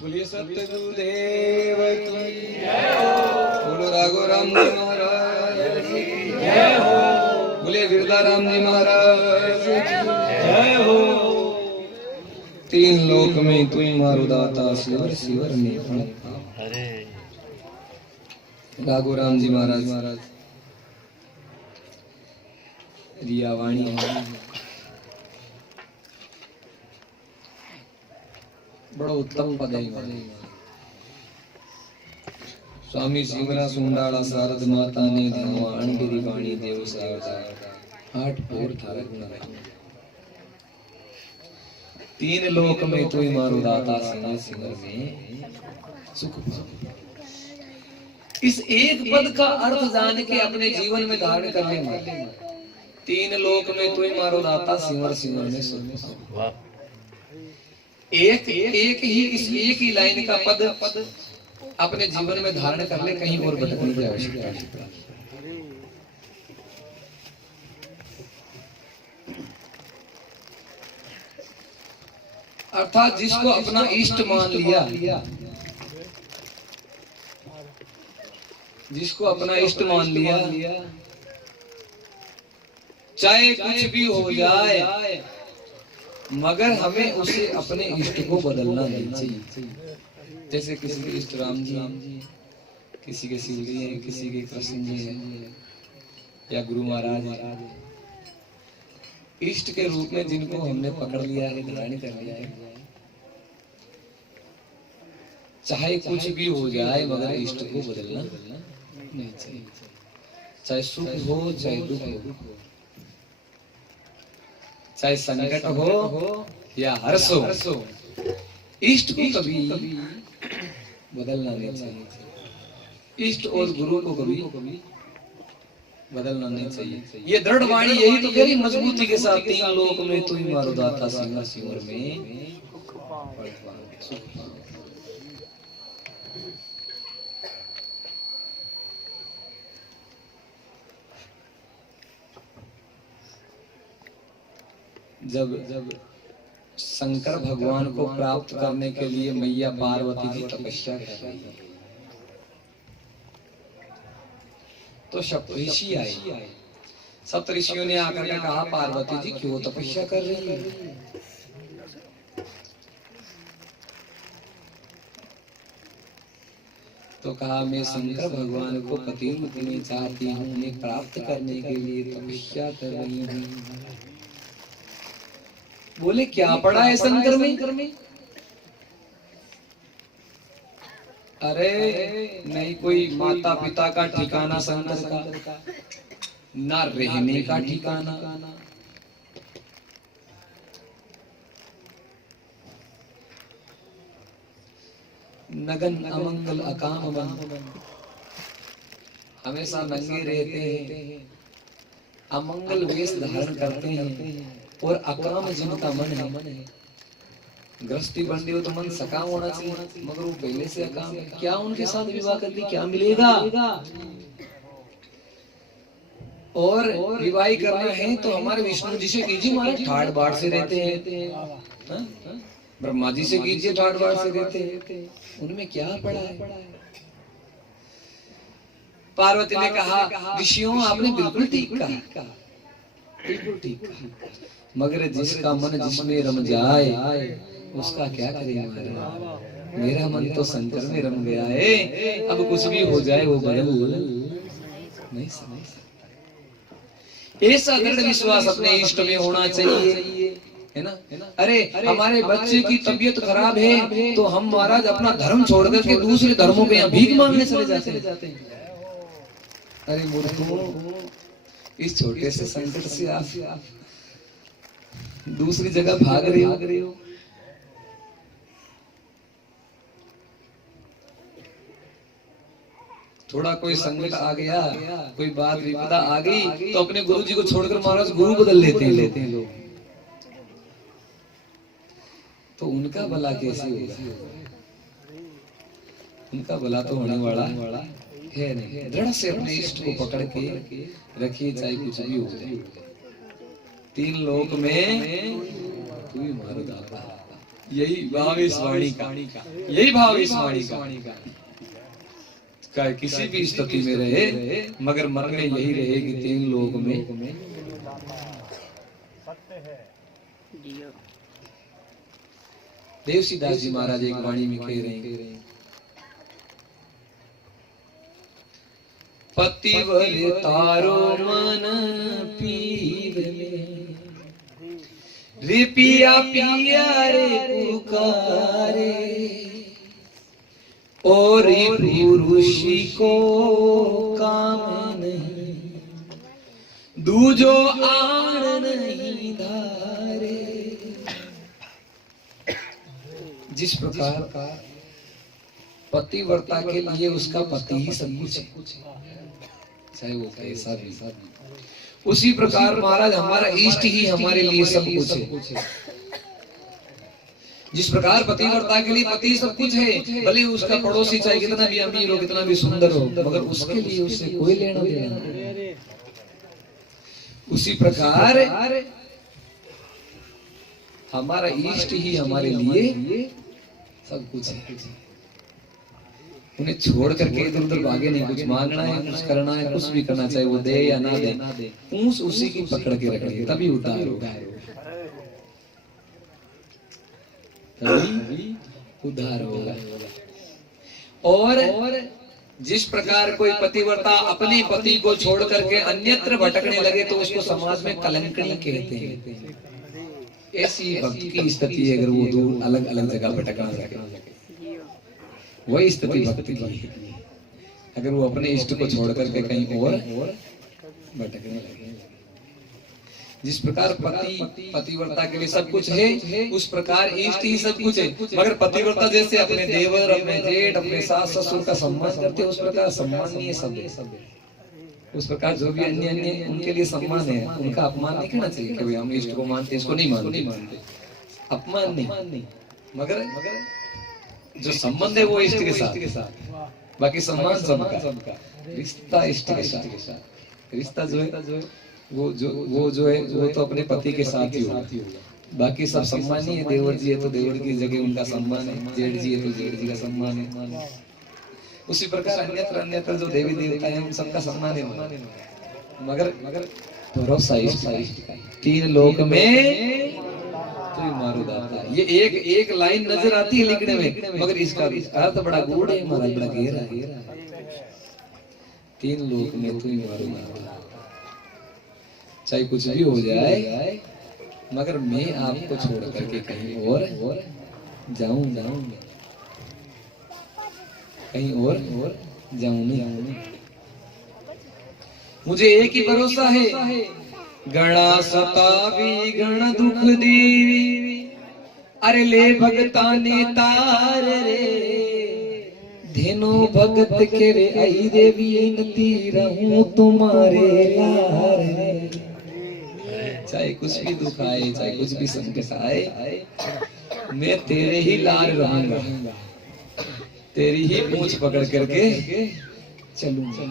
बोलिए सतगुरुदेव की जय हो। बोलो राघोराम जी महाराज की जय हो। बोले गिरधाराम जी महाराज की जय हो। तीन लोक में तू मारो दाता, शिवर शिवर ने हरे। राघोराम जी महाराज रिया वाणी बड़ा उत्तम पद है। स्वामी सिमरा सुंडाला शारद माता ने धनवा अणगिरी वाणी देव सावधान आठ पोर थारे गुण। तीन लोक में तू मारो दाता, सिंह सिंगर में सुख। इस एक पद का अर्थ जान के अपने जीवन में धारण कर लेंगे। तीन लोक में तू मारो दाता, सिंगर सिंगर में सुख। एक ही इस एक ही लाइन का पद अपने जीवन में धारण कर ले, कहीं और भटकने की आवश्यकता है। अर्थात जिसको अपना इष्ट मान लिया, जिसको अपना इष्ट मान लिया, चाहे कुछ भी हो जाए मगर हमें उसे अपने इष्ट को बदलना नहीं चाहिए। जैसे किसी के इष्ट राम जी, किसी के शिव जी हैं, किसी के कृष्ण जी हैं या गुरु महाराज हैं। इष्ट के रूप में जिनको हमने पकड़ लिया है, धारण कर लिया है, चाहे कुछ भी हो जाए मगर इष्ट को बदलना नहीं चाहिए। चाहे सुख हो चाहे दुख हो, चाहे संकट हो या हर्ष हो, इष्ट को कभी बदलना नहीं चाहिए। इष्ट और गुरु को कभी बदलना नहीं चाहिए। ये दृढ़ वाणी यही तो कह मजबूती के साथ, तीन लोक में तू ही मारो दाता, सिंह सिंगर में सुख। जब शंकर भगवान को प्राप्त करने के लिए मैया पार्वती जी तपस्या कर रही है तो सप्तऋषि आए। सप्तऋषियों ने आकर के कहा, पार्वती जी क्यों तपस्या कर रही है? तो कहा, मैं शंकर भगवान को पति रूप में चाहती हूँ, उन्हें प्राप्त करने के लिए तपस्या कर रही हूँ। बोले क्या पड़ा है शंकर में? अरे नहीं कोई माता पिता का ठिकाना शंकर का, ना रहने का ठिकाना, नगन अमंगल अकाम बन, हमेशा नंगे रहते हैं, अमंगल वेश धारण करते हैं और अकाम जिनका मन है। गृहस्थी बंदी हो तो मन सकाम होना चाहिए, मगर वो पहले से अकाम है। क्या उनके साथ विवाह करके क्या मिलेगा? और विवाह करना है तो हमारे विष्णु जी से कीजिए, हमारे ठाट बाट से रहते हैं। ब्रह्मा जी से कीजिए, ठाट बाट से रहते हैं। उनमें क्या पड़ा है? पार्वती ने कहा, ऋषियों आपने बिल्कुल ठीक कहा, बिल्कुल ठीक कहा, मगर जिसका मन जिसमें रम जाए उसका क्या करे महाराज? मेरा मन तो शंकर में रम गया है, अब कुछ भी हो जाए वो बदल नहीं सकता। ऐसा दृढ़ विश्वास अपने इष्ट में होना चाहिए, है ना? अरे हमारे बच्चे की तबीयत खराब है तो हम महाराज अपना धर्म छोड़ करके दूसरे धर्मों के यहाँ भीख मांगने चले जाते हैं। अरे मूर्खों, इस छोटे से संकट से आप दूसरी जगह भाग रहे हो। थोड़ा कोई संकट आ गया, कोई बात विपदा आ गई तो अपने गुरु जी को छोड़कर महाराज गुरु बदल लेते हैं लोग। तो उनका भला कैसे होगा? उनका भला तो होने वाला है नहीं। दृढ़ से अपने इष्ट को पकड़ के रखिए, चाहे कुछ भी हो जाए। तीन लोक में तू ही मारो दाता, यही भाव इस वाणी का, यही भाव इस वाणी का। चाहे किसी भी स्थिति में रहे, मगर मन में यही रहेगी तीन लोक में। देवसीदास जी महाराज एक वाणी में कह रहे हैं, पतिवर तारो मन पीवले, रे पिया पिया रे पुकारे, और पुरुषी को काम नहीं, दूजो आण नहीं धारे। जिस प्रकार पतिव्रता के लिए उसका पति ही सब कुछ है, चाहे वो कैसा भी, उसी प्रकार महाराज हमारा इष्ट ही हमारे लिए सब कुछ है। जिस प्रकार पतिव्रता के लिए पति सब कुछ है, भले उसका पड़ोसी चाहे कितना भी अमीर हो, कितना भी सुंदर हो, मगर उसके लिए उससे कोई लेना देना नहीं। उसी प्रकार हमारा इष्ट ही हमारे लिए सब कुछ है। उन्हें छोड़ करके इधर उधर भागे नहीं, कुछ मांगना है, कुछ करना है, कुछ भी करना, चाहे वो दे या ना दे, उसी की पकड़ के रखिए, तभी उद्धार होगा, तभी उद्धार होगा। और जिस प्रकार कोई पतिव्रता अपने पति को छोड़ करके अन्यत्र भटकने लगे तो उसको समाज में कलंकनी कहते हैं। ऐसी भक्ति की स्थिति है, अगर वो दूर अलग अलग जगह भटकना लगे, वही स्थिति भक्ति की है। अगर वो अपने इष्ट को छोड़ करके कहीं और भटकने लगे। जिस प्रकार पतिव्रता के लिए सब कुछ है, उस प्रकार इष्ट ही सब कुछ है। मगर पतिव्रता जैसे अपने देवर, अपने जेठ, अपने सास ससुर का सम्मान करते, उस प्रकार सम्माननीय सब है। उस प्रकार जो भी अन्य अन्य उनके लिए सम्मान है, उनका अपमान नहीं करना चाहिए कि हम इष्ट को मानते, इसको नहीं मानते, अपमान नहीं। मगर जो संबंध है वो इष्ट के साथ, बाकी सम्मान सबका, रिश्ता इष्ट के साथ। रिश्ता जो है वो जो है वो तो अपने पति के साथ ही होगा, बाकी सब सम्मान ही है। देवर जी है तो देवर की जगह उनका सम्मान है, जेठ जी है तो जेठ जी का सम्मान है। उसी प्रकार अन्यत्र जो देवी देवता है उन सबका सम्मान है, मगर भरोसा इष्ट का। तीन लोक में तो मारो दाता, ये एक लाइन नजर आती है लिखने में, मगर इसका अर्थ बड़ा गूढ़ है, हमारा बड़ा गहरा है। तीन लोक में तू मारो दाता, चाहे कुछ भी हो जाए, मगर मैं आपको छोड़ करके कहीं और जाऊंगा, कहीं और जाऊंगा। मुझे एक ही भरोसा है, गणा सतावी गण दुख देवी, अरे ले भगता ने तार रे, धेनु भगत के रे आई देवी नती रहूं तुम्हारे लार रे। चाहे कुछ भी दुख आए, चाहे कुछ भी संकट आए, मैं तेरे ही लार रहूंगा, तेरी ही पूंछ पकड़ करके चलूंगा,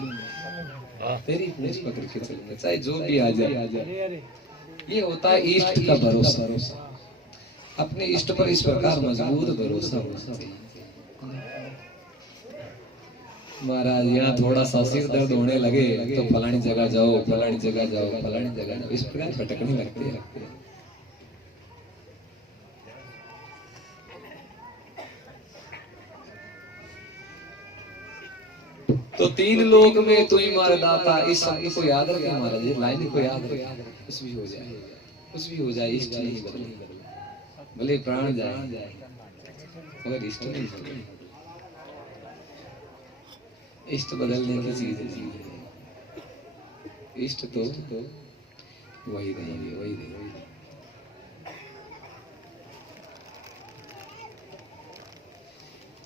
तेरी पूंछ पकड़ के चलूंगा, चाहे जो भी आ जाए। ये होता है इष्ट का भरोसा। अपने इष्ट पर इस प्रकार मजबूत भरोसा होना चाहिए। महाराज यहाँ थोड़ा सा सिर दर्द होने लगे तो फलानी जगह जाओ, फलानी जगह जाओ, फलानी जगह जाओ, इस प्रकार भटकने लगते हैं। तो तीन लोक में तू ही मार दाता, इस शब्द को याद रखे महाराज, ये लाइन को याद रखे। कुछ भी हो जाए, कुछ भी हो जाए, इष्ट नहीं बदले, भले प्राण जाए मगर इष्ट नहीं बदले। इष्ट बदलने की चीज है, इष्ट तो वही रहेंगे, वही रहेंगे।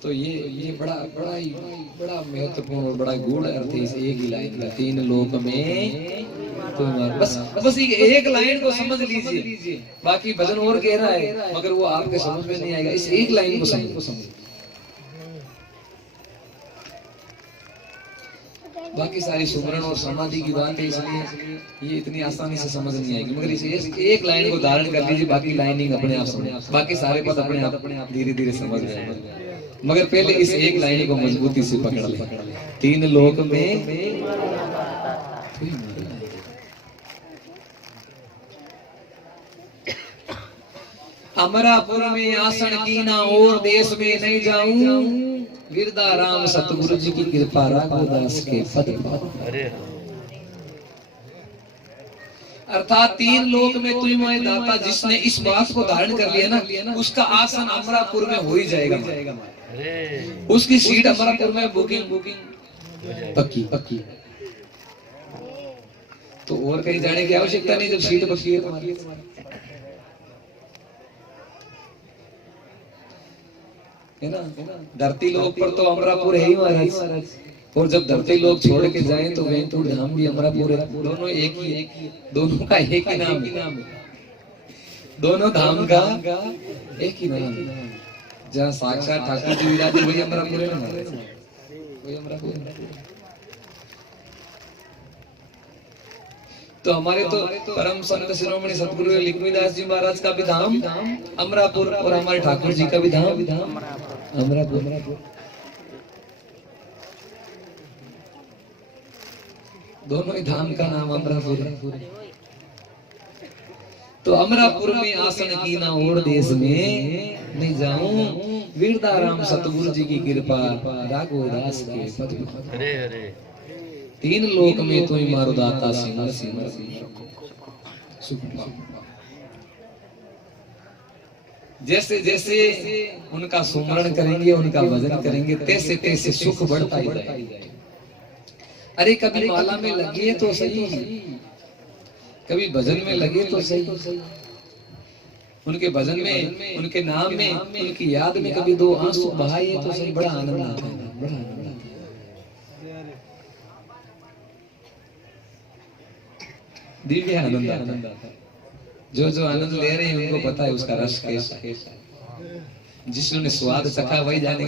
तो ये बड़ा महत्वपूर्ण और बड़ा गूढ़ अर्थ है इस एक ही लाइन का। तीन लोक में तो बस एक लाइन को समझ लीजिए, बाकी भजन और कह रहा है मगर वो आपके समझ में नहीं आएगा। इस एक लाइन को समझ। बाकी सारी सुमरन और समाधि की बात है, इसलिए ये इतनी आसानी से समझ नहीं आएगी। मगर इसे एक लाइन को धारण कर लीजिए, बाकी लाइनिंग अपने आप समझ, बाकी सारे पद अपने आप धीरे धीरे समझ जाएंगे। मगर पहले इस एक लाइन को मजबूती से पकड़ ले। तीन लोक में अमरापुर में आसन कीना और देश में नहीं जाऊं, गिरदा राम सतगुरु जी की कृपा राघोदास के पद पर। अर्थात तीन लोक में तुम मैं दाता, जिसने इस बात को धारण कर लिया ना, उसका आसन अमरापुर में हो ही जाएगा। उसकी सीट अमरापुर में बुकिंग पक्की। तो और कहीं जाने की आवश्यकता नहीं, जब सीट पक्की है तुम्हारी। है ना, धरती लोक पर तो अमरापुर है ही महाराज, और जब धरती लोग छोड़ के जाएं तो वैकुंठ धाम भी अमरापुर है। दोनों एक ही, दोनों का एक ही नाम है, दोनों धाम का एक ही नाम है। जहाँ साक्षात ठाकुर जी विराजे वही अमरापुर है ना, वही अमरापुर है। तो हमारे तो परम संत शिरोमणि सतगुरु लक्ष्मीदास जी महाराज का भी धाम अमरापुर, और हमारे ठाकुर जी का भी धाम अमरापुर। दोनों ही धाम का नाम अमरापुर है। तो अमरापुर में आसन कीना और देश में नहीं जाऊं, वीरदाराम सतगुरु जी की कृपा राघोदास के पद पर। तीन लोक में तुम मारो दाता सिमर सिमर सुख। जैसे जैसे उनका सुमरण करेंगे, उनका भजन करेंगे, तैसे तैसे सुख बढ़ता ही जाएगा। अरे कभी माला में लगे तो सही, कभी भजन में लगे तो सही, उनके भजन में, उनके नाम में, उनकी याद में कभी दो आंसू बहाए तो सही। बड़ा आनंद आता है, बड़ा आनंद आता है। दिव्य आनंद आता है। जो आनंद ले रहे हैं उनको पता है उसका रस कैसा है। जिसने स्वाद चखा वही जानेगा।